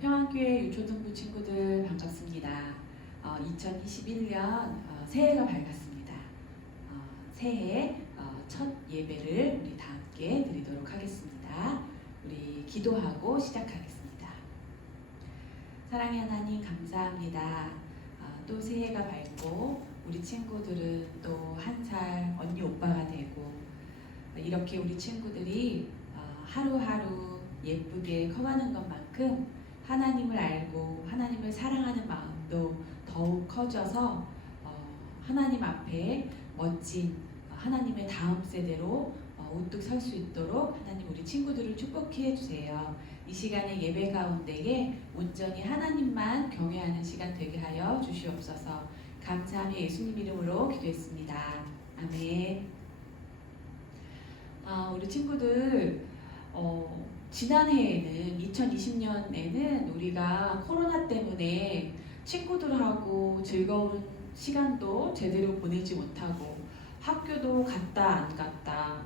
평안교회 유초등부 친구들 반갑습니다. 2021년 새해가 밝았습니다. 새해 첫 예배를 우리 다 함께 드리도록 하겠습니다. 우리 기도하고 시작하겠습니다. 사랑의 하나님 감사합니다. 또 새해가 밝고 우리 친구들은 또 한 살 언니 오빠가 되고 이렇게 우리 친구들이 하루하루 예쁘게 커가는 것만큼 하나님을 알고 하나님을 사랑하는 마음도 더욱 커져서 하나님 앞에 멋진 하나님의 다음 세대로 우뚝 설 수 있도록 하나님 우리 친구들을 축복해 주세요. 이 시간에 예배 가운데에 온전히 하나님만 경외하는 시간 되게 하여 주시옵소서. 감사하며 예수님 이름으로 기도했습니다. 아멘. 우리 친구들 지난해에는 2020년에는 우리가 코로나 때문에 친구들하고 즐거운 시간도 제대로 보내지 못하고 학교도 갔다 안 갔다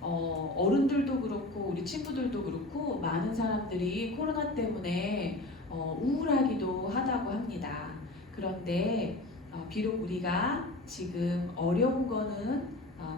어른들도 그렇고 우리 친구들도 그렇고 많은 사람들이 코로나 때문에 우울하기도 하다고 합니다. 그런데 비록 우리가 지금 어려운 거는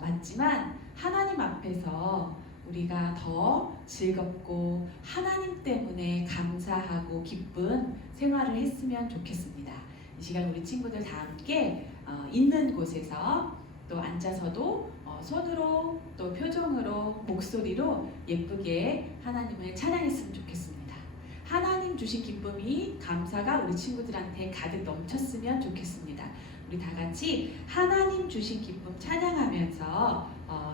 맞지만 하나님 앞에서 우리가 더 즐겁고 하나님 때문에 감사하고 기쁜 생활을 했으면 좋겠습니다. 이 시간 우리 친구들 다 함께 있는 곳에서 또 앉아서도 손으로 또 표정으로 목소리로 예쁘게 하나님을 찬양했으면 좋겠습니다. 하나님 주신 기쁨이 감사가 우리 친구들한테 가득 넘쳤으면 좋겠습니다. 우리 다 같이 하나님 주신 기쁨 찬양하면서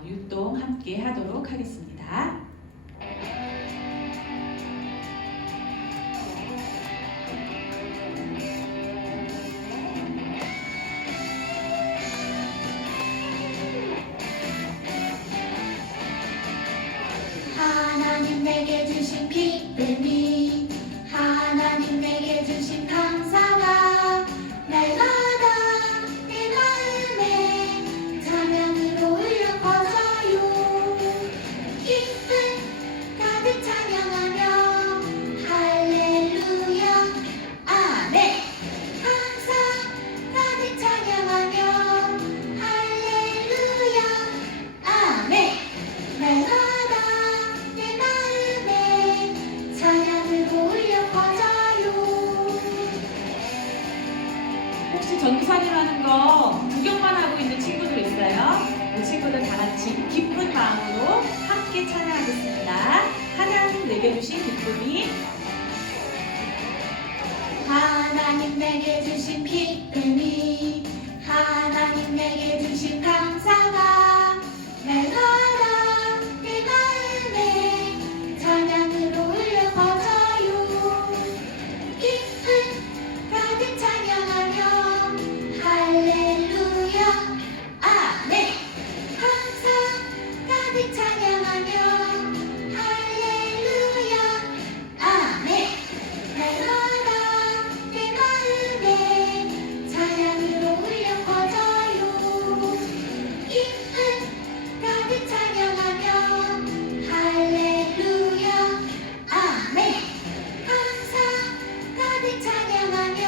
율동 함께 하도록 하겠습니다. 하나님 내게 주신 기쁨이 하나님 내게 주신 감사가 날마다 내 마음에 찬양으로 울려 퍼져요. 기쁨 가득 찬양하며 할렐루야 아멘. 감사 가득 찬양하며 할렐루야 아멘. 날마다 내 마음에 찬양으로 울려 퍼져요. 혹시 전도사님하는 거 구경만 하고 있는 친구들 있어요? 그 친구들 다 같이 기쁜 마음으로 함께 찬양하겠습니다. 하나님 내게 주신 기쁨이 하나님 내게 주신 기쁨이 하나님 내게 주신 감사가 날마다 내 마음에 찬양으로 울려 퍼져요. 기쁨 가득 찬양하며 할렐루야 아멘. 감사 가득 찬양하며 할렐루야 아멘. 날마다 내 마음에 찬양으로 울려 퍼져요. 기쁨 가득 찬양하며 할렐루야 아멘. 감사 가득 찬양하며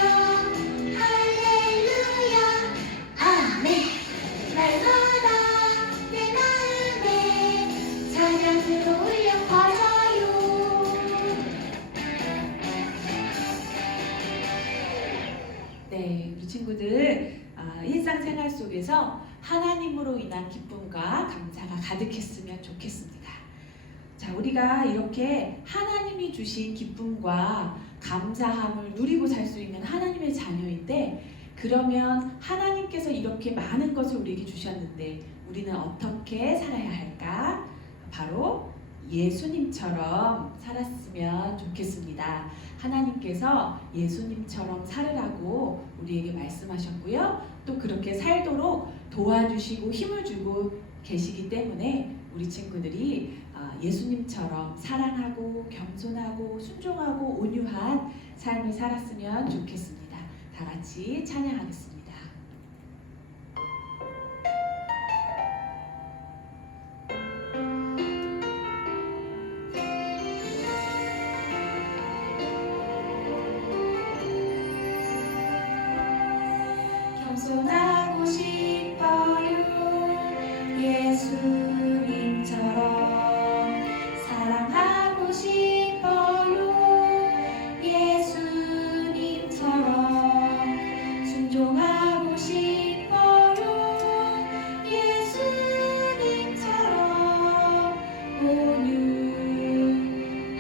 할렐루야 아멘. 날마다 내 마음에 찬양으로 울려 퍼져요. 네, 우리 친구들 일상생활 속에서 하나님으로 인한 기쁨과 감사가 가득했으면 좋겠습니다. 자, 우리가 이렇게 하나님이 주신 기쁨과 감사함을 누리고 살 수 있는 하나님의 자녀인데 그러면 하나님께서 이렇게 많은 것을 우리에게 주셨는데 우리는 어떻게 살아야 할까? 바로 예수님처럼 살았으면 좋겠습니다. 하나님께서 예수님처럼 살으라고 우리에게 말씀하셨고요. 또 그렇게 살도록 도와주시고 힘을 주고 계시기 때문에 우리 친구들이 예수님처럼 사랑하고 겸손하고 순종하고 온유한 삶을 살았으면 좋겠습니다. 다 같이 찬양하겠습니다.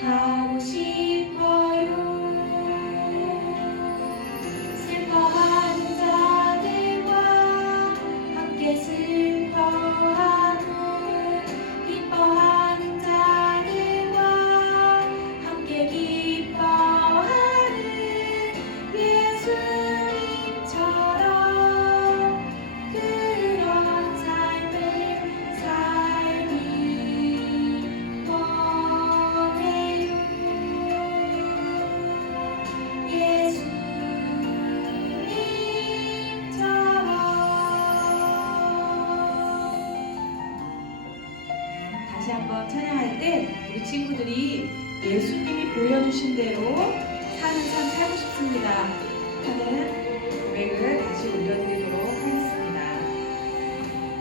온유하고 싶어요. 슬퍼하는 자들과 함께 슬퍼하고 기뻐하는 자들과 함께 기뻐하는 예수님처럼 그런 삶을 살기 원해요. 다시 한번 찬양할 때 우리 친구들이 예수님이 보여주신 대로 사는 삶 살고 싶습니다 하는 고백을 다시 올려드리도록 하겠습니다.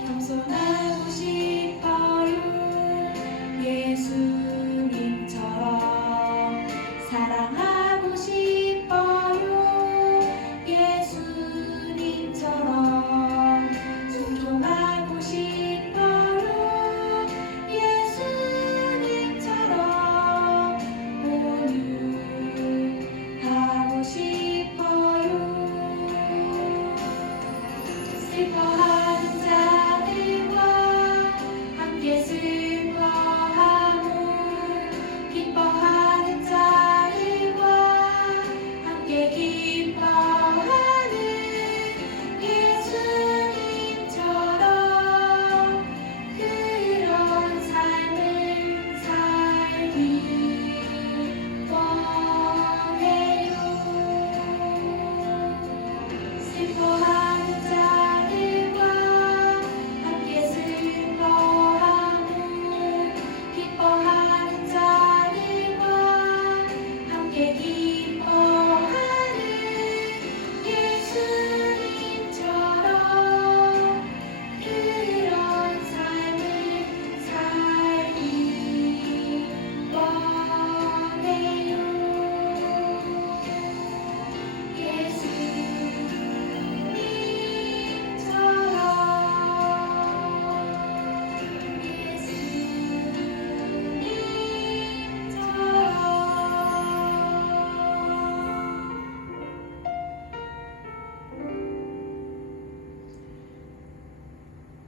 겸손하고 싶어요. 예수님처럼 사랑하고 싶어요. 예수님처럼 순종하고 싶어요. 예수님처럼 온유하고 싶어요. 슬퍼하는 자들과 함께 슬퍼하고 기뻐하는 자들과 함께 기뻐하는 예수님처럼 그런 삶을 살기 원해요. 슬퍼하는 자들과 함께 슬퍼하고 기뻐하는 자들과 함께 기뻐하는 예수님처럼 그런 삶을 살기 원해요.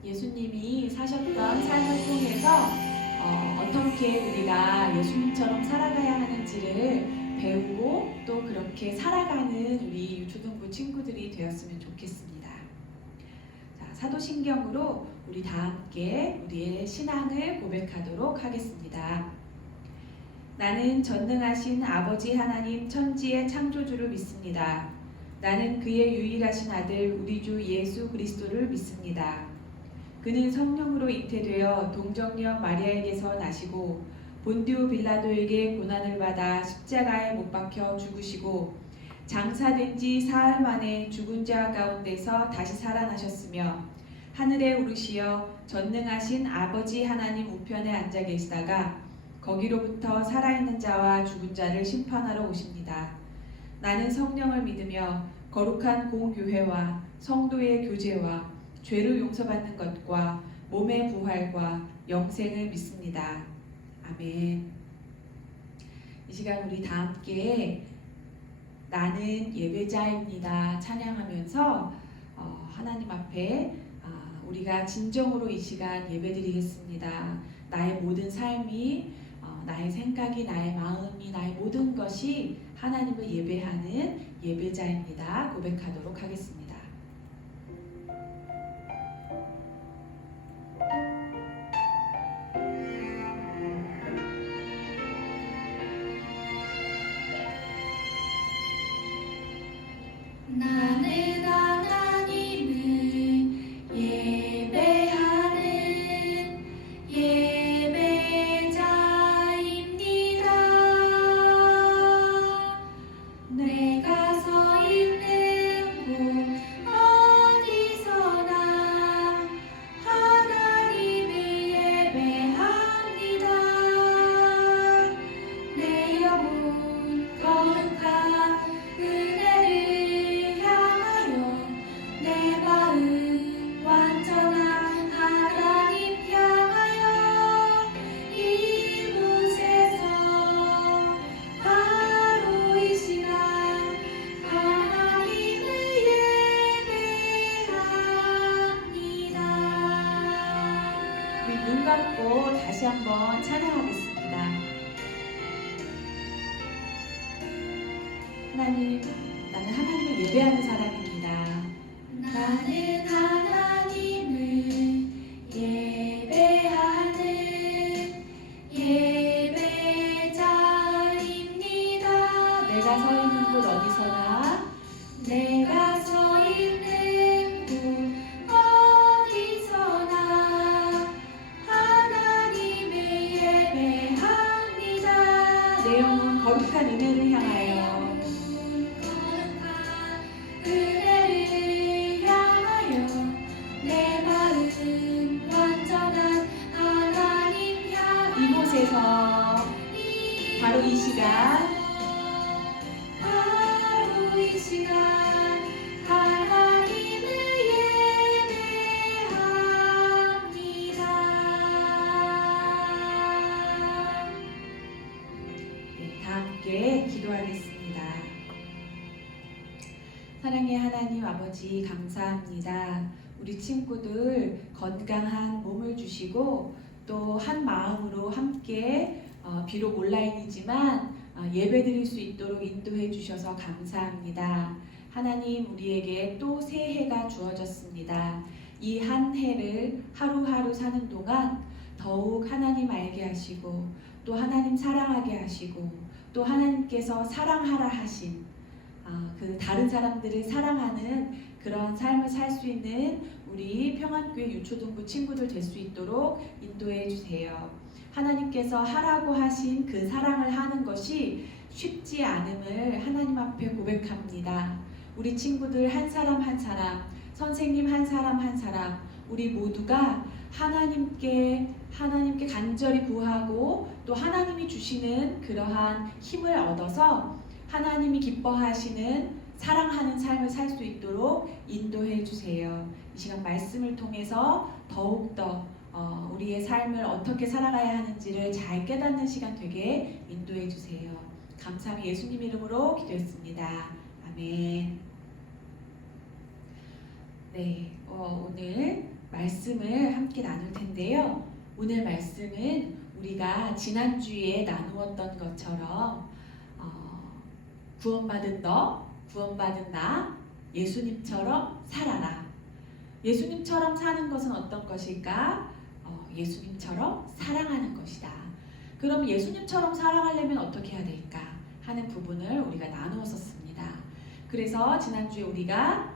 예수님이 사셨던 삶을 통해서 어떻게 우리가 예수님처럼 살아가야 하는지를 배우고 또 그렇게 살아가는 우리 유초등부 친구들이 되었으면 좋겠습니다. 자, 사도신경으로 우리 다 함께 우리의 신앙을 고백하도록 하겠습니다. 나는 전능하신 아버지 하나님 천지의 창조주를 믿습니다. 나는 그의 유일하신 아들 우리 주 예수 그리스도를 믿습니다. 그는 성령으로 잉태되어 동정녀 마리아에게서 나시고 본디오 빌라도에게 고난을 받아 십자가에 못 박혀 죽으시고 장사된 지 사흘 만에 죽은 자 가운데서 다시 살아나셨으며 하늘에 오르시어 전능하신 아버지 하나님 우편에 앉아 계시다가 거기로부터 살아있는 자와 죽은 자를 심판하러 오십니다. 나는 성령을 믿으며 거룩한 공교회와 성도의 교제와 죄를 용서받는 것과 몸의 부활과 영생을 믿습니다. 아멘. 이 시간 우리 다 함께 나는 예배자입니다 찬양하면서 하나님 앞에 우리가 진정으로 이 시간 예배드리겠습니다. 나의 모든 삶이 나의 생각이 나의 마음이 나의 모든 것이 하나님을 예배하는 예배자입니다. 고백하도록 하겠습니다. 나는 하나님을 예배하는 예배자입니다. 내가 서 있는 곳 한번 찬양하겠습니다. 하나님, 나는 하나님을 예배하는 사람입니다. 나는 하나님을 예배하는 예배자입니다. 내가 서 있는 곳 어디서나 내가 서 있는 곳 어디서나 하나님을 예배합니다. 내 영혼 거룩한 은혜를 향하여 거룩한 은혜를 향하여 내 마음 완전한 하나님 향 이곳에서 바로 이 시간 바로 이 시간 하나님을 예배합니다. 네, 다 함께 기도하겠습니다. 사랑의 하나님 아버지 감사합니다. 우리 친구들 건강한 몸을 주시고 또 한 마음으로 함께 비록 온라인이지만 예배드릴 수 있도록 인도해 주셔서 감사합니다. 하나님 우리에게 또 새해가 주어졌습니다. 이 한 해를 하루하루 사는 동안 더욱 하나님 알게 하시고 또 하나님 사랑하게 하시고 또 하나님께서 사랑하라 하신 그 다른 사람들을 사랑하는 그런 삶을 살 수 있는 우리 평안교회 유초등부 친구들 될 수 있도록 인도해 주세요. 하나님께서 하라고 하신 그 사랑을 하는 것이 쉽지 않음을 하나님 앞에 고백합니다. 우리 친구들 한 사람 한 사람, 선생님 한 사람 한 사람, 우리 모두가 하나님께 간절히 구하고 또 하나님이 주시는 그러한 힘을 얻어서 하나님이 기뻐하시는 사랑하는 삶을 살 수 있도록 인도해 주세요. 이 시간 말씀을 통해서 더욱더 우리의 삶을 어떻게 살아가야 하는지를 잘 깨닫는 시간 되게 인도해 주세요. 감사함이 예수님 이름으로 기도했습니다. 아멘. 네, 오늘 말씀을 함께 나눌 텐데요. 오늘 말씀은 우리가 지난주에 나누었던 것처럼 구원받은 너, 구원받은 나, 예수님처럼 살아라. 예수님처럼 사는 것은 어떤 것일까? 예수님처럼 사랑하는 것이다. 그럼 예수님처럼 사랑하려면 어떻게 해야 될까? 하는 부분을 우리가 나누었었습니다. 그래서 지난주에 우리가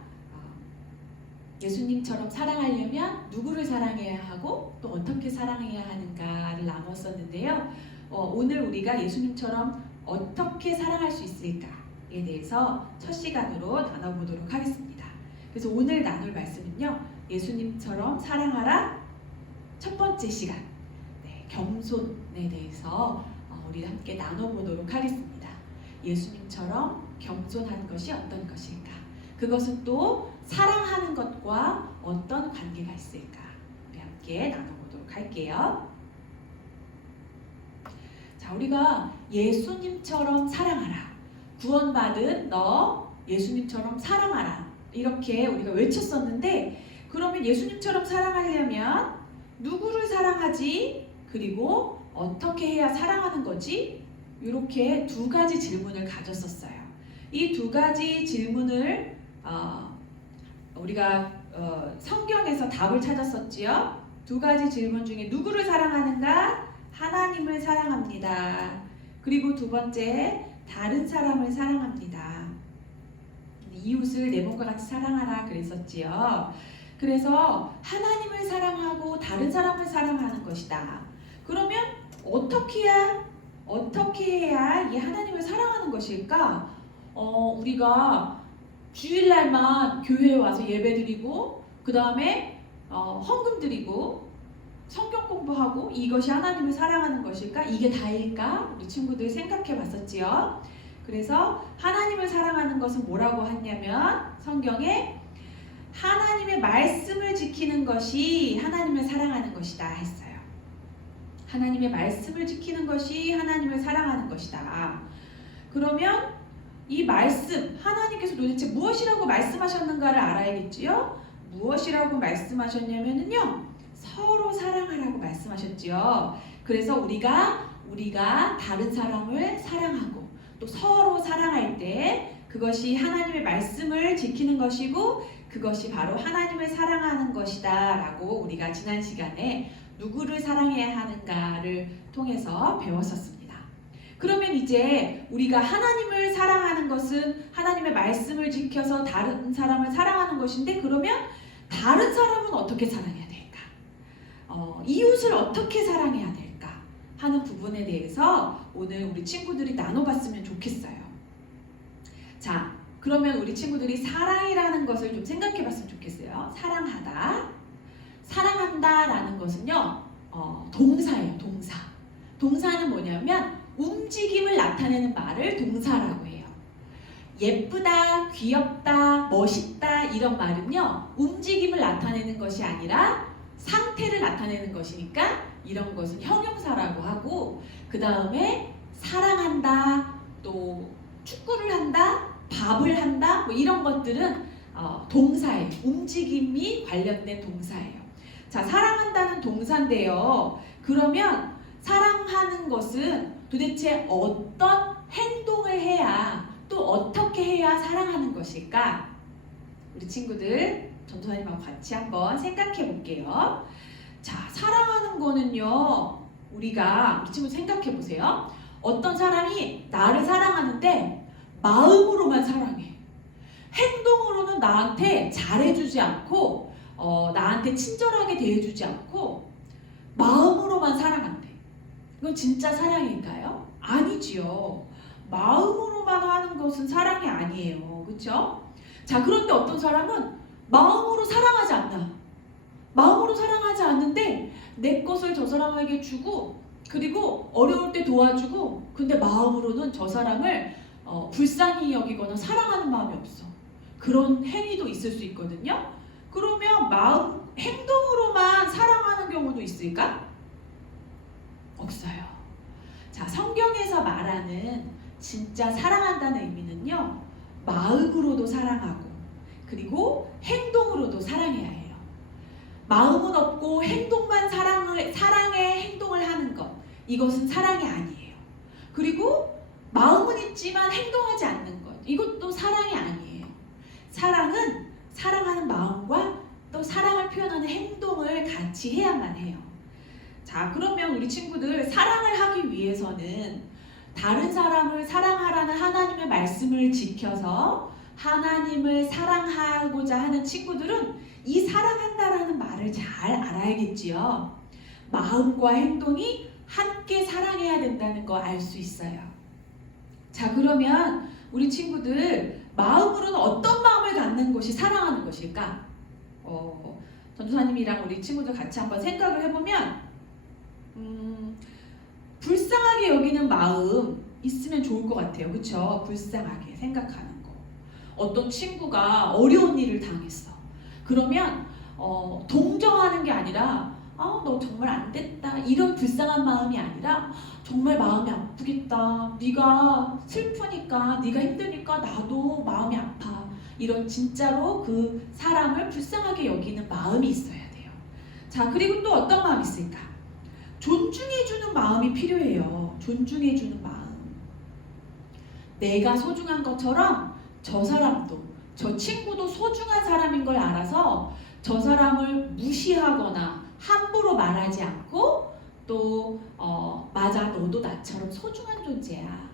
예수님처럼 사랑하려면 누구를 사랑해야 하고 또 어떻게 사랑해야 하는가를 나눴었는데요. 오늘 우리가 예수님처럼 어떻게 사랑할 수 있을까에 대해서 첫 시간으로 나눠보도록 하겠습니다. 그래서 오늘 나눌 말씀은요. 예수님처럼 사랑하라 첫 번째 시간 겸손에 대해서 우리 함께 나눠보도록 하겠습니다. 예수님처럼 겸손한 것이 어떤 것일까? 그것은 또 사랑하는 것과 어떤 관계가 있을까? 우리 함께 나눠보도록 할게요. 자, 우리가 예수님처럼 사랑하라. 구원받은 너 예수님처럼 사랑하라. 이렇게 우리가 외쳤었는데 그러면 예수님처럼 사랑하려면 누구를 사랑하지? 그리고 어떻게 해야 사랑하는 거지? 이렇게 두 가지 질문을 가졌었어요. 이 두 가지 질문을 우리가 성경에서 답을 찾았었지요. 두 가지 질문 중에 누구를 사랑하는가? 하나님을 사랑합니다. 그리고 두 번째, 다른 사람을 사랑합니다. 이웃을 내 몸과 같이 사랑하라 그랬었지요. 그래서 하나님을 사랑하고 다른 사람을 사랑하는 것이다. 그러면 어떻게 해야 이 하나님을 사랑하는 것일까? 우리가 주일날만 교회에 와서 예배드리고 그 다음에 헌금 드리고 성경 공부하고 이것이 하나님을 사랑하는 것일까? 이게 다일까? 우리 친구들 생각해 봤었지요. 그래서 하나님을 사랑하는 것은 뭐라고 했냐면 성경에 하나님의 말씀을 지키는 것이 하나님을 사랑하는 것이다 했어요. 하나님의 말씀을 지키는 것이 하나님을 사랑하는 것이다. 그러면 이 말씀, 하나님께서 도대체 무엇이라고 말씀하셨는가를 알아야겠지요? 무엇이라고 말씀하셨냐면요, 서로 사랑하라고 말씀하셨지요. 그래서 우리가 다른 사람을 사랑하고 또 서로 사랑할 때 그것이 하나님의 말씀을 지키는 것이고 그것이 바로 하나님을 사랑하는 것이다 라고 우리가 지난 시간에 누구를 사랑해야 하는가를 통해서 배웠었습니다. 그러면 이제 우리가 하나님을 사랑하는 것은 하나님의 말씀을 지켜서 다른 사람을 사랑하는 것인데, 그러면 다른 사람은 어떻게 사랑해야 될까? 이웃을 어떻게 사랑해야 될까? 하는 부분에 대해서 오늘 우리 친구들이 나눠봤으면 좋겠어요. 자, 그러면 우리 친구들이 사랑이라는 것을 좀 생각해봤으면 좋겠어요. 사랑하다, 사랑한다라는 것은요, 동사예요. 동사. 동사는 뭐냐면 움직임을 나타내는 말을 동사라고 해요. 예쁘다, 귀엽다, 멋있다 이런 말은요, 움직임을 나타내는 것이 아니라 상태를 나타내는 것이니까 이런 것은 형용사라고 하고, 그 다음에 사랑한다, 또 축구를 한다, 밥을 한다, 뭐 이런 것들은 동사예요. 움직임이 관련된 동사예요. 자, 사랑한다는 동사인데요. 그러면 사랑하는 것은 도대체 어떤 행동을 해야, 또 어떻게 해야 사랑하는 것일까? 우리 친구들 전도사님하고 같이 한번 생각해 볼게요. 자, 사랑하는 거는요, 우리 친구 생각해 보세요. 어떤 사람이 나를 사랑하는데 마음으로만 사랑해. 행동으로는 나한테 잘해주지 않고 나한테 친절하게 대해주지 않고 마음으로만 사랑한대. 이건 진짜 사랑일까요? 아니지요. 마음으로만 하는 것은 사랑이 아니에요. 그렇죠? 자, 그런데 어떤 사람은 마음으로 사랑하지 않나. 마음으로 사랑하지 않는데 내 것을 저 사람에게 주고, 그리고 어려울 때 도와주고, 근데 마음으로는 저 사람을 불쌍히 여기거나 사랑하는 마음이 없어. 그런 행위도 있을 수 있거든요. 그러면 행동으로만 사랑하는 경우도 있을까? 없어요. 자, 성경에서 말하는 진짜 사랑한다는 의미는요, 마음으로도 사랑하고 그리고 행동으로도 사랑해야 해요. 마음은 없고 행동만 사랑의 행동을 하는 것, 이것은 사랑이 아니에요. 그리고 마음은 있지만 행동하지 않는 것, 이것도 사랑이 아니에요. 사랑은 사랑하는 마음과 또 사랑을 표현하는 행동을 같이 해야만 해요. 자, 그러면 우리 친구들, 사랑을 하기 위해서는 다른 사람을 사랑하라는 하나님의 말씀을 지켜서 하나님을 사랑하고자 하는 친구들은 이 사랑한다라는 말을 잘 알아야겠지요. 마음과 행동이 함께 사랑해야 된다는 거 알 수 있어요. 자, 그러면 우리 친구들, 마음으로는 어떤 마음을 갖는 것이 사랑하는 것일까? 전도사님이랑 우리 친구들 같이 한번 생각을 해보면 불쌍하게 여기는 마음 있으면 좋을 것 같아요. 그쵸? 불쌍하게 생각하는 거. 어떤 친구가 어려운 일을 당했어. 그러면 동정하는 게 아니라 너 정말 안 됐다, 이런 불쌍한 마음이 아니라 정말 마음이 아프겠다, 네가 슬프니까, 네가 힘드니까 나도 마음이 아파, 이런 진짜로 그 사람을 불쌍하게 여기는 마음이 있어야 돼요. 자, 그리고 또 어떤 마음이 있을까? 존중해주는 마음이 필요해요. 존중해주는 마음. 내가 소중한 것처럼 저 사람도, 저 친구도 소중한 사람인 걸 알아서 저 사람을 무시하거나 함부로 말하지 않고, 또 맞아, 너도 나처럼 소중한 존재야.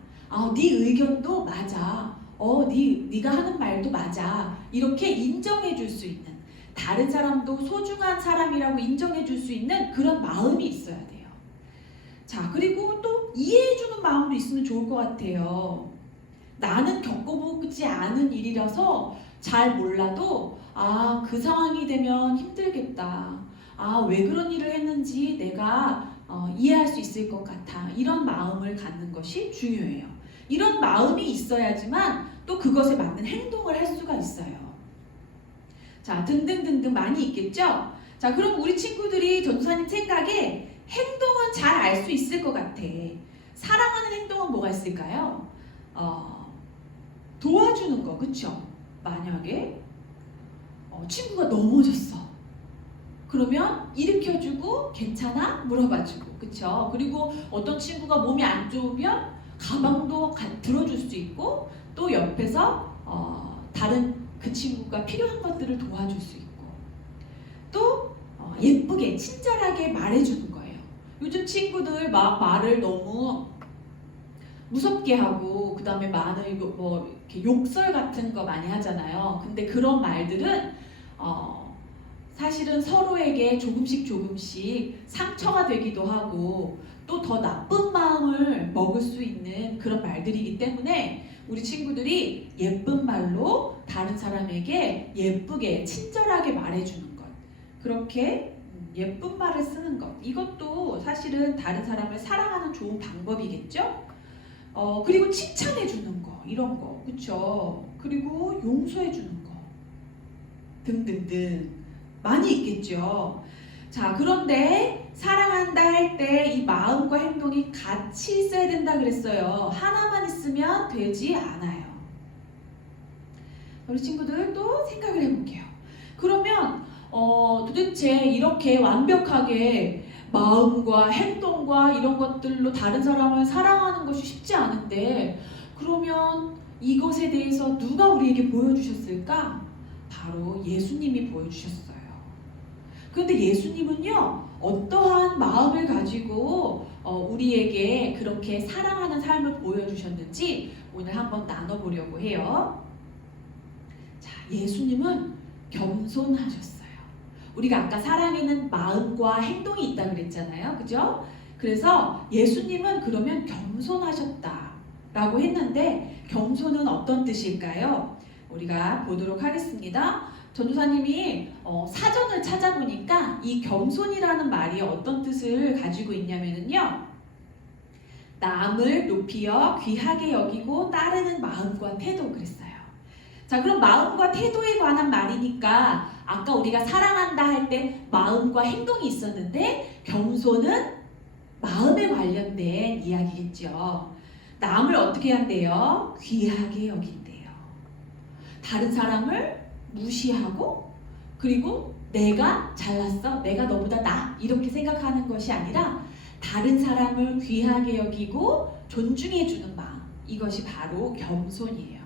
네 의견도 맞아. 네가 하는 말도 맞아. 이렇게 인정해 줄 수 있는, 다른 사람도 소중한 사람이라고 인정해 줄 수 있는 그런 마음이 있어야 돼요. 자, 그리고 또 이해해 주는 마음도 있으면 좋을 것 같아요. 나는 겪어보지 않은 일이라서 잘 몰라도 그 상황이 되면 힘들겠다. 왜 그런 일을 했는지 내가 이해할 수 있을 것 같아. 이런 마음을 갖는 것이 중요해요. 이런 마음이 있어야지만 또 그것에 맞는 행동을 할 수가 있어요. 자, 등등등등 많이 있겠죠? 자, 그럼 우리 친구들이 전도사님 생각에 행동은 잘 알 수 있을 것 같아. 사랑하는 행동은 뭐가 있을까요? 도와주는 거, 그쵸? 만약에 친구가 넘어졌어. 그러면 일으켜주고 괜찮아? 물어봐주고 그쵸? 그리고 어떤 친구가 몸이 안 좋으면 가방도 들어줄 수 있고 또 옆에서 다른 그 친구가 필요한 것들을 도와줄 수 있고 또 예쁘게 친절하게 말해주는 거예요. 요즘 친구들 막 말을 너무 무섭게 하고 그 다음에 많은 뭐 이렇게 욕설 같은 거 많이 하잖아요. 근데 그런 말들은 사실은 서로에게 조금씩 상처가 되기도 하고 또 더 나쁜 마음을 먹을 수 있는 그런 말들이기 때문에 우리 친구들이 예쁜 말로 다른 사람에게 예쁘게 친절하게 말해주는 것, 그렇게 예쁜 말을 쓰는 것, 이것도 사실은 다른 사람을 사랑하는 좋은 방법이겠죠? 그리고 칭찬해주는 거, 이런 거, 그쵸? 그리고 용서해주는 거 등등등 많이 있겠죠. 자, 그런데 사랑한다 할 때 이 마음과 행동이 같이 있어야 된다 그랬어요. 하나만 있으면 되지 않아요. 우리 친구들 또 생각을 해볼게요. 그러면 도대체 이렇게 완벽하게 마음과 행동과 이런 것들로 다른 사람을 사랑하는 것이 쉽지 않은데 그러면 이것에 대해서 누가 우리에게 보여주셨을까? 바로 예수님이 보여주셨어요. 그런데 예수님은요, 어떠한 마음을 가지고 우리에게 그렇게 사랑하는 삶을 보여주셨는지 오늘 한번 나눠보려고 해요. 자, 예수님은 겸손하셨어요. 우리가 아까 사랑에는 마음과 행동이 있다고 그랬잖아요. 그죠? 그래서 예수님은 그러면 겸손하셨다라고 했는데 겸손은 어떤 뜻일까요? 우리가 보도록 하겠습니다. 전도사님이 사전을 찾아보니까 이 겸손이라는 말이 어떤 뜻을 가지고 있냐면요. 남을 높이어 귀하게 여기고 따르는 마음과 태도 그랬어요. 자, 그럼 마음과 태도에 관한 말이니까 아까 우리가 사랑한다 할 때 마음과 행동이 있었는데 겸손은 마음에 관련된 이야기겠죠. 남을 어떻게 한대요? 귀하게 여긴대요. 다른 사람을 무시하고 그리고 내가 잘났어, 내가 너보다 나 이렇게 생각하는 것이 아니라 다른 사람을 귀하게 여기고 존중해주는 마음, 이것이 바로 겸손이에요.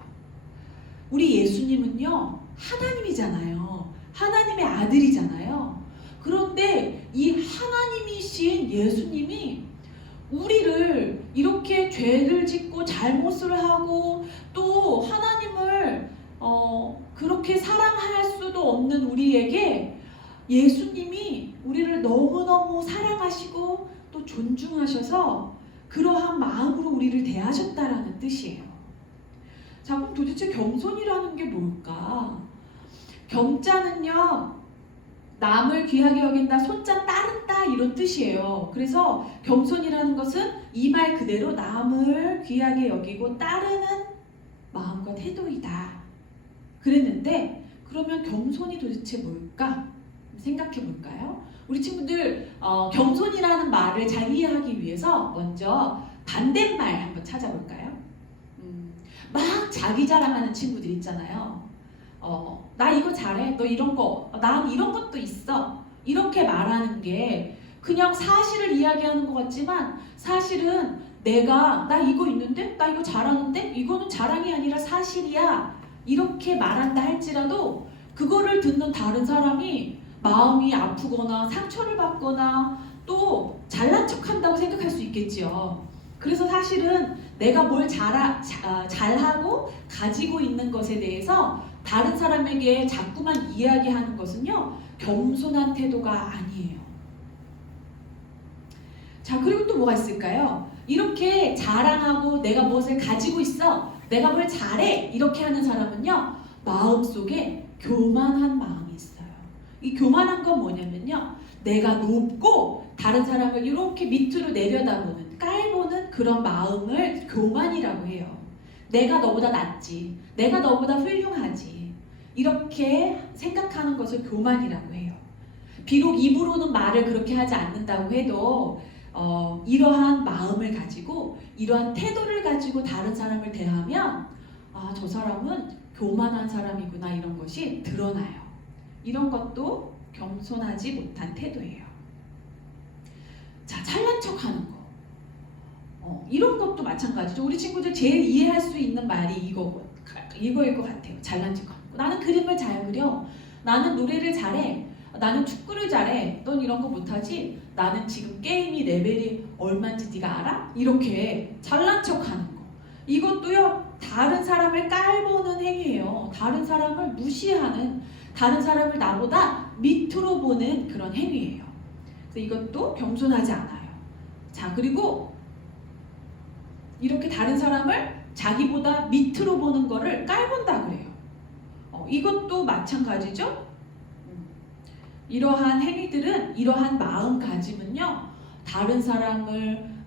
우리 예수님은요 하나님이잖아요. 하나님의 아들이잖아요. 그런데 이 하나님이신 예수님이 우리를 이렇게 죄를 짓고 잘못을 하고 또 하나님을 그렇게 사랑할 수도 없는 우리에게 예수님이 우리를 너무너무 사랑하시고 또 존중하셔서 그러한 마음으로 우리를 대하셨다라는 뜻이에요. 자, 그럼 도대체 겸손이라는 게 뭘까? 겸자는요, 남을 귀하게 여긴다, 손자 따른다 이런 뜻이에요. 그래서 겸손이라는 것은 이 말 그대로 남을 귀하게 여기고 따르는 마음과 태도이다. 그랬는데 그러면 겸손이 도대체 뭘까? 생각해 볼까요? 우리 친구들 겸손이라는 말을 잘 이해하기 위해서 먼저 반대말 한번 찾아볼까요? 막 자기 자랑하는 친구들 있잖아요. 나 이거 잘해, 너 이런 거, 난 이런 것도 있어, 이렇게 말하는 게 그냥 사실을 이야기하는 것 같지만 사실은 나 이거 있는데? 나 이거 잘하는데? 이거는 자랑이 아니라 사실이야, 이렇게 말한다 할지라도 그거를 듣는 다른 사람이 마음이 아프거나 상처를 받거나 또 잘난 척한다고 생각할 수 있겠지요. 그래서 사실은 내가 뭘 잘하고 가지고 있는 것에 대해서 다른 사람에게 자꾸만 이야기하는 것은요, 겸손한 태도가 아니에요. 자, 그리고 또 뭐가 있을까요? 이렇게 자랑하고 내가 무엇을 가지고 있어, 내가 뭘 잘해, 이렇게 하는 사람은요, 마음속에 교만한 마음이 있어요. 이 교만한 건 뭐냐면요, 내가 높고 다른 사람을 이렇게 밑으로 내려다보는, 깔보는 그런 마음을 교만이라고 해요. 내가 너보다 낫지, 내가 너보다 훌륭하지, 이렇게 생각하는 것을 교만이라고 해요. 비록 입으로는 말을 그렇게 하지 않는다고 해도 이러한 마음을 가지고 이러한 태도를 가지고 다른 사람을 대하면 저 사람은 교만한 사람이구나, 이런 것이 드러나요. 이런 것도 겸손하지 못한 태도예요. 자, 잘난 척하는 거. 이런 것도 마찬가지죠. 우리 친구들 제일 이해할 수 있는 말이 이거일 것 같아요. 잘난 척하는 거. 나는 그림을 잘 그려. 나는 노래를 잘해. 나는 축구를 잘해. 넌 이런 거 못하지? 나는 지금 게임이 레벨이 얼마인지 네가 알아? 이렇게 잘난 척하는 거. 이것도요, 다른 사람을 깔보는 행위예요. 다른 사람을 무시하는, 다른 사람을 나보다 밑으로 보는 그런 행위예요. 그래서 이것도 겸손하지 않아요. 자, 그리고 이렇게 다른 사람을 자기보다 밑으로 보는 거를 깔본다 그래요. 이것도 마찬가지죠. 이러한 행위들은, 이러한 마음가짐은요, 다른 사람을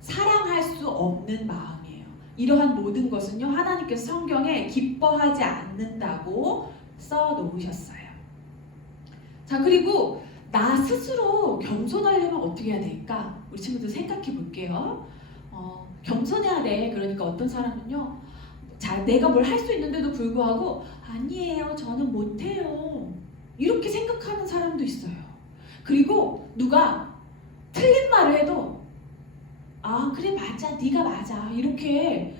사랑할 수 없는 마음이에요. 이러한 모든 것은요, 하나님께서 성경에 기뻐하지 않는다고 써놓으셨어요. 자, 그리고 나 스스로 겸손하려면 어떻게 해야 될까? 우리 친구들 생각해 볼게요. 겸손해야 돼. 그러니까 어떤 사람은요, 자, 내가 뭘 할 수 있는데도 불구하고 아니에요, 저는 못해요, 이렇게 생각하는 사람도 있어요. 그리고 누가 틀린 말을 해도 아, 그래, 맞아, 네가 맞아, 이렇게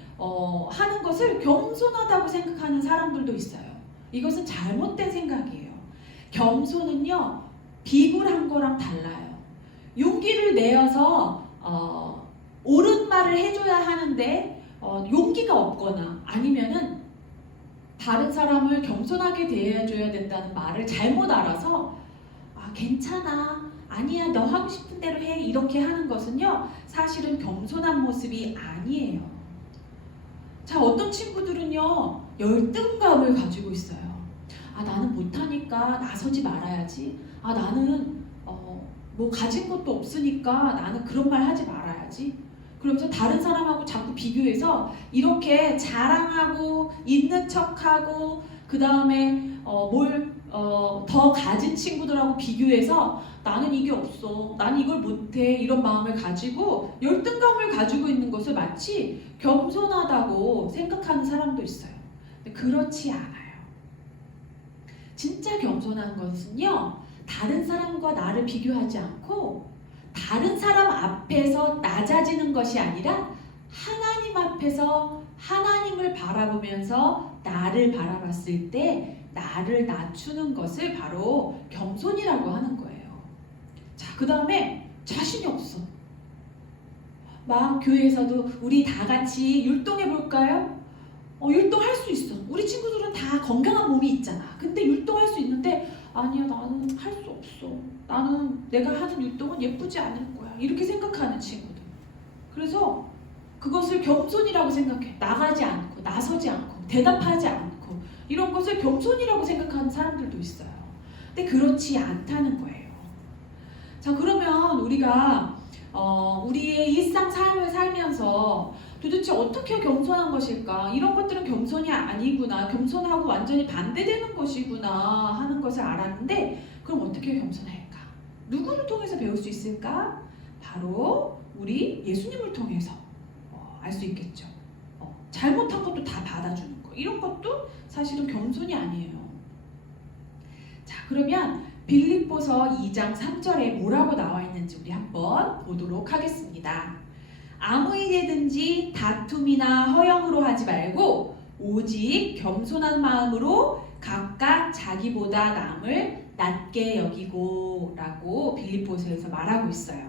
하는 것을 겸손하다고 생각하는 사람들도 있어요. 이것은 잘못된 생각이에요. 겸손은요, 비굴한 거랑 달라요. 용기를 내어서 옳은 말을 해줘야 하는데 용기가 없거나 아니면은 다른 사람을 겸손하게 대해줘야 된다는 말을 잘못 알아서 아, 괜찮아, 아니야, 너 하고 싶은 대로 해, 이렇게 하는 것은요, 사실은 겸손한 모습이 아니에요. 자, 어떤 친구들은요, 열등감을 가지고 있어요. 아, 나는 못하니까 나서지 말아야지. 아, 나는 뭐 가진 것도 없으니까 나는 그런 말 하지 말아야지. 그러면서 다른 사람하고 자꾸 비교해서 이렇게 자랑하고 있는 척하고, 그 다음에 뭘 더 가진 친구들하고 비교해서 나는 이게 없어, 나는 이걸 못해, 이런 마음을 가지고 열등감을 가지고 있는 것을 마치 겸손하다고 생각하는 사람도 있어요. 근데 그렇지 않아요. 진짜 겸손한 것은요, 다른 사람과 나를 비교하지 않고 다른 사람 앞에서 낮아지는 것이 아니라 하나님 앞에서 하나님을 바라보면서 나를 바라봤을 때 나를 낮추는 것을 바로 겸손이라고 하는 거예요. 자, 그 다음에 자신이 없어. 막 교회에서도 우리 다 같이 율동해 볼까요? 율동할 수 있어. 우리 친구들은 다 건강한 몸이 있잖아. 근데 율동할 수 있는데 아니야, 나는 할 수 없어. 나는 내가 하는 율동은 예쁘지 않을 거야, 이렇게 생각하는 친구들. 그래서 그것을 겸손이라고 생각해. 나가지 않고, 나서지 않고, 대답하지 않고, 이런 것을 겸손이라고 생각하는 사람들도 있어요. 근데 그렇지 않다는 거예요. 자, 그러면 우리가 우리의 일상 삶을 살면서 도대체 어떻게 겸손한 것일까? 이런 것들은 겸손이 아니구나, 겸손하고 완전히 반대되는 것이구나 하는 것을 알았는데, 그럼 어떻게 겸손할까? 누구를 통해서 배울 수 있을까? 바로 우리 예수님을 통해서 알 수 있겠죠. 잘못한 것도 다 받아주는 거, 이런 것도 사실은 겸손이 아니에요. 자, 그러면 빌립보서 2장 3절에 뭐라고 나와 있는지 우리 한번 보도록 하겠습니다. 아무 일이든지 다툼이나 허영으로 하지 말고 오직 겸손한 마음으로 각각 자기보다 남을 낮게 여기고 라고 빌립보서에서 말하고 있어요.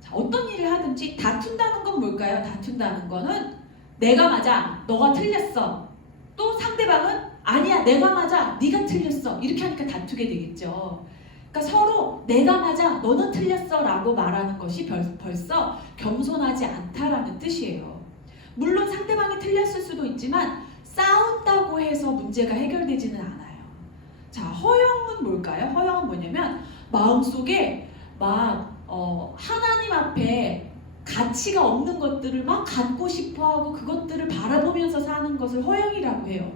자, 어떤 일을 하든지 다툰다는 건 뭘까요? 다툰다는 거는 내가 맞아, 너가 틀렸어. 또 상대방은 아니야, 내가 맞아, 네가 틀렸어. 이렇게 하니까 다투게 되겠죠. 그러니까 서로 내가 맞아, 너는 틀렸어 라고 말하는 것이 벌써 겸손하지 않다라는 뜻이에요. 물론 상대방이 틀렸을 수도 있지만 싸운다고 해서 문제가 해결되지는 않아요. 자, 허영은 뭘까요? 허영은 뭐냐면 마음속에 막 하나님 앞에 가치가 없는 것들을 막 갖고 싶어하고 그것들을 바라보면서 사는 것을 허영이라고 해요.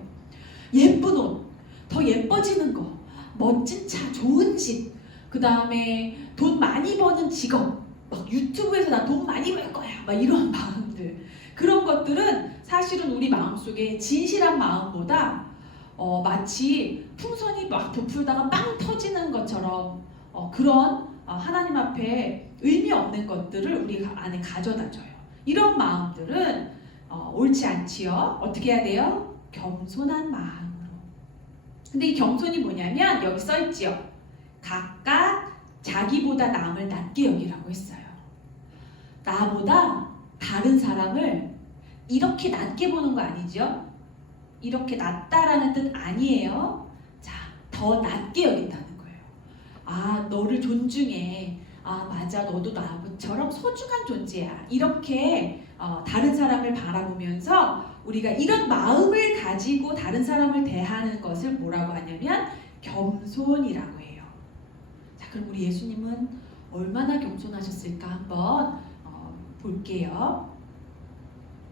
예쁜 옷, 더 예뻐지는 거, 멋진 차, 좋은 집, 그 다음에 돈 많이 버는 직업, 막 유튜브에서 나 돈 많이 벌 거야, 막 이런 마음들, 그런 것들은 사실은 우리 마음속에 진실한 마음보다 마치 풍선이 막 부풀다가 빵 터지는 것처럼 그런 하나님 앞에 의미 없는 것들을 우리 안에 가져다 줘요. 이런 마음들은 옳지 않지요. 어떻게 해야 돼요? 겸손한 마음으로. 근데 이 겸손이 뭐냐면 여기 써 있지요. 각각 자기보다 남을 낮게 여기라고 했어요. 나보다 다른 사람을 이렇게 낮게 보는 거 아니죠? 이렇게 낮다라는 뜻 아니에요. 자, 더 낮게 여긴다는 거예요. 아, 너를 존중해. 아, 맞아. 너도 나처럼 소중한 존재야. 이렇게 다른 사람을 바라보면서 우리가 이런 마음을 가지고 다른 사람을 대하는 것을 뭐라고 하냐면 겸손이라고 해요. 자, 그럼 우리 예수님은 얼마나 겸손하셨을까 한번 볼게요.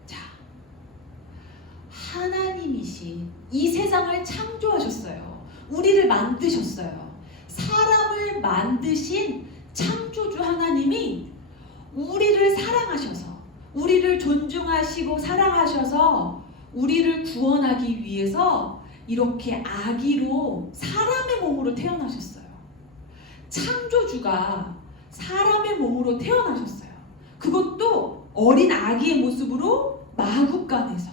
자, 하나님이신 이 세상을 창조하셨어요. 우리를 만드셨어요. 사람을 만드신 창조주 하나님이 우리를 사랑하셔서, 우리를 존중하시고 사랑하셔서 우리를 구원하기 위해서 이렇게 아기로 사람의 몸으로 태어나셨어요. 창조주가 사람의 몸으로 태어나셨어요. 그것도 어린 아기의 모습으로 마국간에서.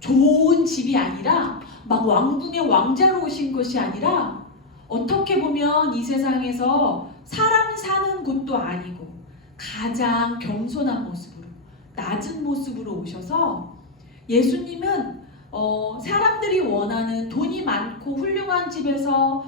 좋은 집이 아니라 막 왕궁의 왕자로 오신 것이 아니라 어떻게 보면 이 세상에서 사람이 사는 곳도 아니고 가장 겸손한 모습으로, 낮은 모습으로 오셔서 예수님은 사람들이 원하는 돈이 많고 훌륭한 집에서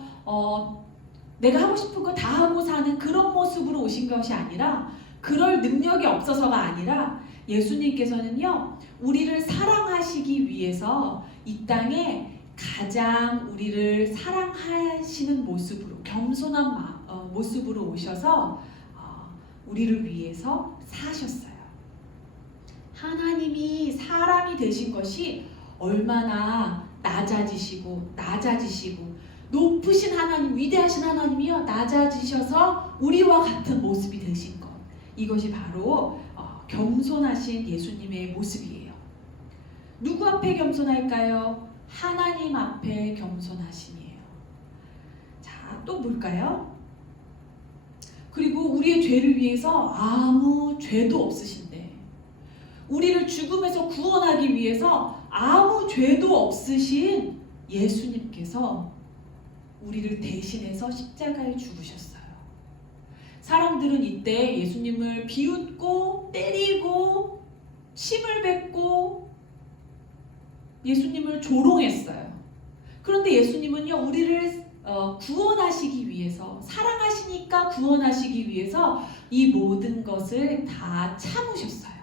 내가 하고 싶은 거 다 하고 사는 그런 모습으로 오신 것이 아니라, 그럴 능력이 없어서가 아니라 예수님께서는요, 우리를 사랑하시기 위해서 이 땅에 가장 우리를 사랑하시는 모습으로, 겸손한 모습으로 오셔서 우리를 위해서 사셨어요. 하나님이 사람이 되신 것이 얼마나 낮아지시고 높으신 하나님, 위대하신 하나님이요, 낮아지셔서 우리와 같은 모습이 되신 것, 이것이 바로 겸손하신 예수님의 모습이에요. 누구 앞에 겸손할까요? 하나님 앞에 겸손하심이에요. 자, 또 볼까요? 그리고 우리의 죄를 위해서 아무 죄도 없으신데, 우리를 죽음에서 구원하기 위해서 아무 죄도 없으신 예수님께서 우리를 대신해서 십자가에 죽으셨어요. 사람들은 이때 예수님을 비웃고 때리고 침을 뱉고 예수님을 조롱했어요. 그런데 예수님은요, 우리를 구원하시기 위해서, 사랑하시니까 구원하시기 위해서 이 모든 것을 다 참으셨어요.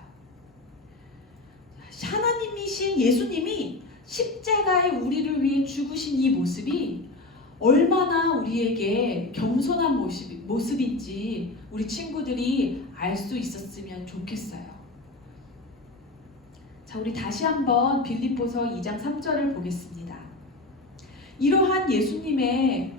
하나님이신 예수님이 십자가에 우리를 위해 죽으신 이 모습이 얼마나 우리에게 겸손한 모습인지 우리 친구들이 알 수 있었으면 좋겠어요. 자, 우리 다시 한번 빌립보서 2장 3절을 보겠습니다. 이러한 예수님의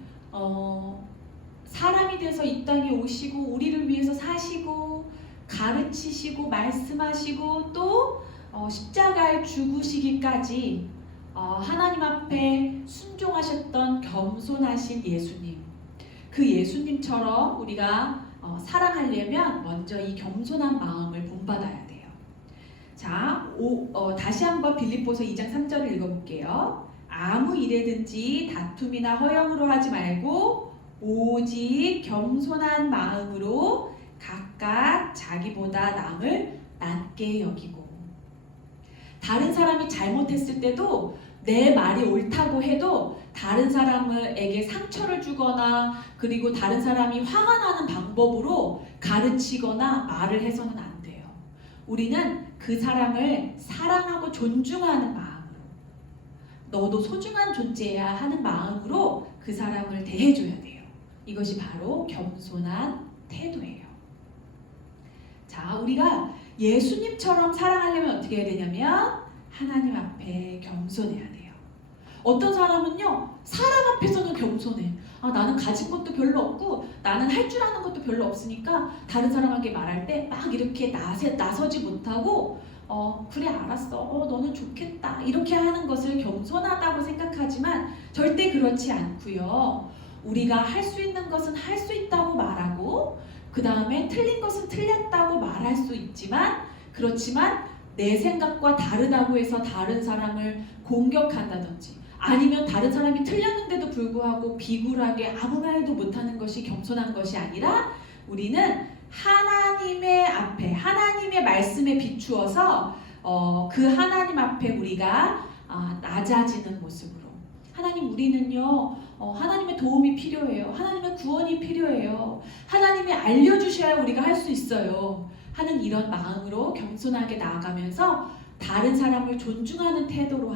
사람이 돼서 이 땅에 오시고 우리를 위해서 사시고 가르치시고 말씀하시고 또 십자가에 죽으시기까지 하나님 앞에 순종하셨던 겸손하신 예수님, 그 예수님처럼 우리가 사랑하려면 먼저 이 겸손한 마음을 본받아야 돼요. 자, 다시 한번 빌립보서 2장 3절을 읽어볼게요. 아무 일에든지 다툼이나 허영으로 하지 말고 오직 겸손한 마음으로 각각 자기보다 남을 낮게 여기고. 다른 사람이 잘못했을 때도 내 말이 옳다고 해도 다른 사람에게 상처를 주거나 그리고 다른 사람이 화가 나는 방법으로 가르치거나 말을 해서는 안 돼요. 우리는 그 사람을 사랑하고 존중하는 마음으로, 너도 소중한 존재야 하는 마음으로 그 사람을 대해줘야 돼요. 이것이 바로 겸손한 태도예요. 자, 우리가 예수님처럼 사랑하려면 어떻게 해야 되냐면 하나님 앞에 겸손해야 돼요. 어떤 사람은요, 사람 앞에서는 겸손해. 나는 가진 것도 별로 없고 나는 할 줄 아는 것도 별로 없으니까 다른 사람에게 말할 때 막 이렇게 나서지 못하고 그래 알았어, 너는 좋겠다 이렇게 하는 것을 겸손하다고 생각하지만 절대 그렇지 않고요. 우리가 할 수 있는 것은 할 수 있다고 말하고 그 다음에 틀린 것은 틀렸다고 말할 수 있지만 그렇지만 내 생각과 다르다고 해서 다른 사람을 공격한다든지 아니면 다른 사람이 틀렸는데도 불구하고 비굴하게 아무 말도 못하는 것이 겸손한 것이 아니라 우리는 하나님의 앞에 하나님의 말씀에 비추어서 그 하나님 앞에 우리가 낮아지는 모습으로 하나님 우리는요 하나님의 도움이 필요해요. 하나님의 구원이 필요해요. 하나님이 알려주셔야 우리가 할 수 있어요. 하는 이런 마음으로 겸손하게 나아가면서 다른 사람을 존중하는 태도로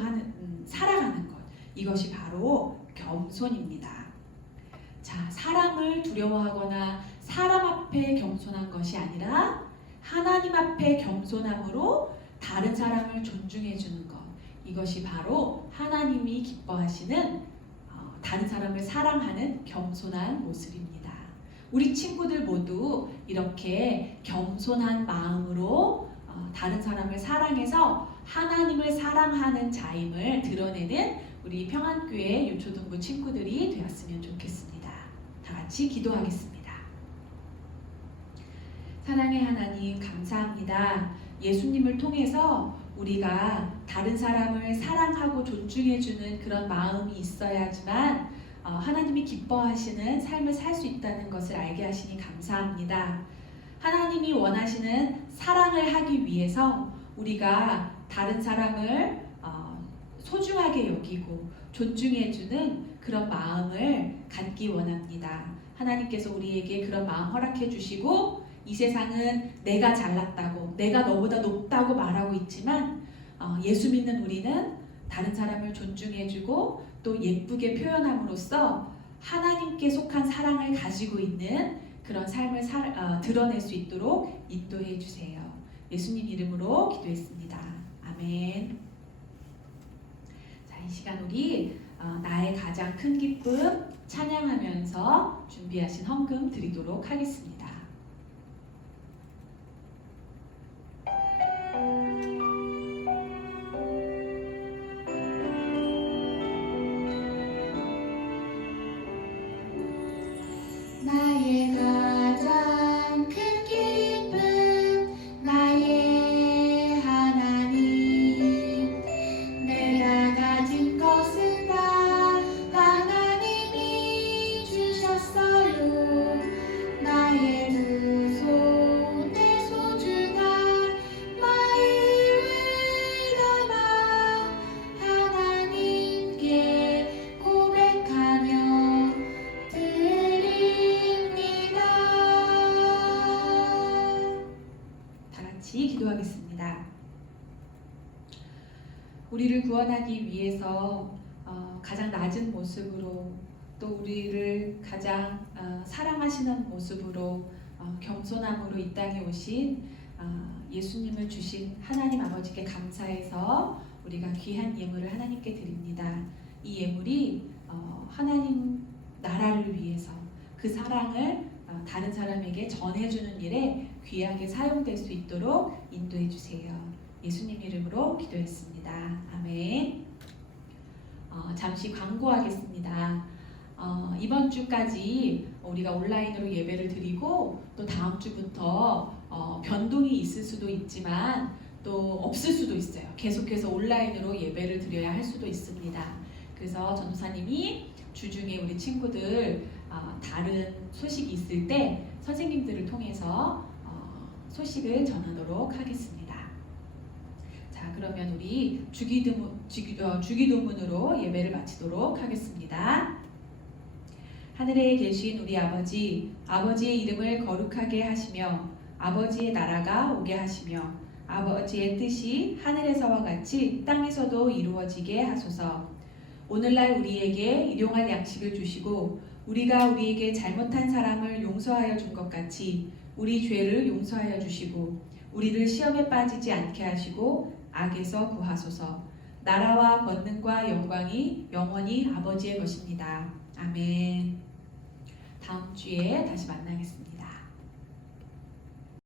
살아가는 것. 이것이 바로 겸손입니다. 자, 사람을 두려워하거나 사람 앞에 겸손한 것이 아니라 하나님 앞에 겸손함으로 다른 사람을 존중해 주는 것. 이것이 바로 하나님이 기뻐하시는 다른 사람을 사랑하는 겸손한 모습입니다. 우리 친구들 모두 이렇게 겸손한 마음으로 다른 사람을 사랑해서 하나님을 사랑하는 자임을 드러내는 우리 평안교회 유초등부 친구들이 되었으면 좋겠습니다. 다 같이 기도하겠습니다. 사랑의 하나님 감사합니다. 예수님을 통해서 우리가 다른 사람을 사랑하고 존중해주는 그런 마음이 있어야지만 하나님이 기뻐하시는 삶을 살 수 있다는 것을 알게 하시니 감사합니다. 하나님이 원하시는 사랑을 하기 위해서 우리가 다른 사람을 소중하게 여기고 존중해주는 그런 마음을 갖기 원합니다. 하나님께서 우리에게 그런 마음 허락해 주시고 이 세상은 내가 잘났다고 내가 너보다 높다고 말하고 있지만 예수 믿는 우리는 다른 사람을 존중해주고 또 예쁘게 표현함으로써 하나님께 속한 사랑을 가지고 있는 그런 삶을 드러낼 수 있도록 인도해 주세요. 예수님 이름으로 기도했습니다. 아멘. 자, 이 시간 우리 나의 가장 큰 기쁨 찬양하면서 준비하신 헌금 드리도록 하겠습니다. 나의 가장 큰 기쁨 나의 하나님 내가 가진 것은 다 하나님이 주셨어요. 나의 두 손에 소중한 마음을 담아 하나님께 고백하며 기도하겠습니다. 우리를 구원하기 위해서 가장 낮은 모습으로 또 우리를 가장 사랑하시는 모습으로 겸손함으로 이 땅에 오신 예수님을 주신 하나님 아버지께 감사해서 우리가 귀한 예물을 하나님께 드립니다. 이 예물이 하나님 나라를 위해서 그 사랑을 다른 사람에게 전해주는 일에 귀하게 사용될 수 있도록 인도해 주세요. 예수님 이름으로 기도했습니다. 아멘. 잠시 광고하겠습니다. 이번 주까지 우리가 온라인으로 예배를 드리고 또 다음 주부터 변동이 있을 수도 있지만 또 없을 수도 있어요. 계속해서 온라인으로 예배를 드려야 할 수도 있습니다. 그래서 전도사님이 주중에 우리 친구들 다른 소식이 있을 때 선생님들을 통해서 소식을 전하도록 하겠습니다. 자, 그러면 우리 주기도문으로 예배를 마치도록 하겠습니다. 하늘에 계신 우리 아버지, 아버지의 이름을 거룩하게 하시며 아버지의 나라가 오게 하시며 아버지의 뜻이 하늘에서와 같이 땅에서도 이루어지게 하소서. 오늘날 우리에게 일용할 양식을 주시고 우리가 우리에게 잘못한 사람을 용서하여 준 것 같이 우리 죄를 용서하여 주시고 우리를 시험에 빠지지 않게 하시고 악에서 구하소서. 나라와 권능과 영광이 영원히 아버지의 것입니다. 아멘. 다음 주에 다시 만나겠습니다.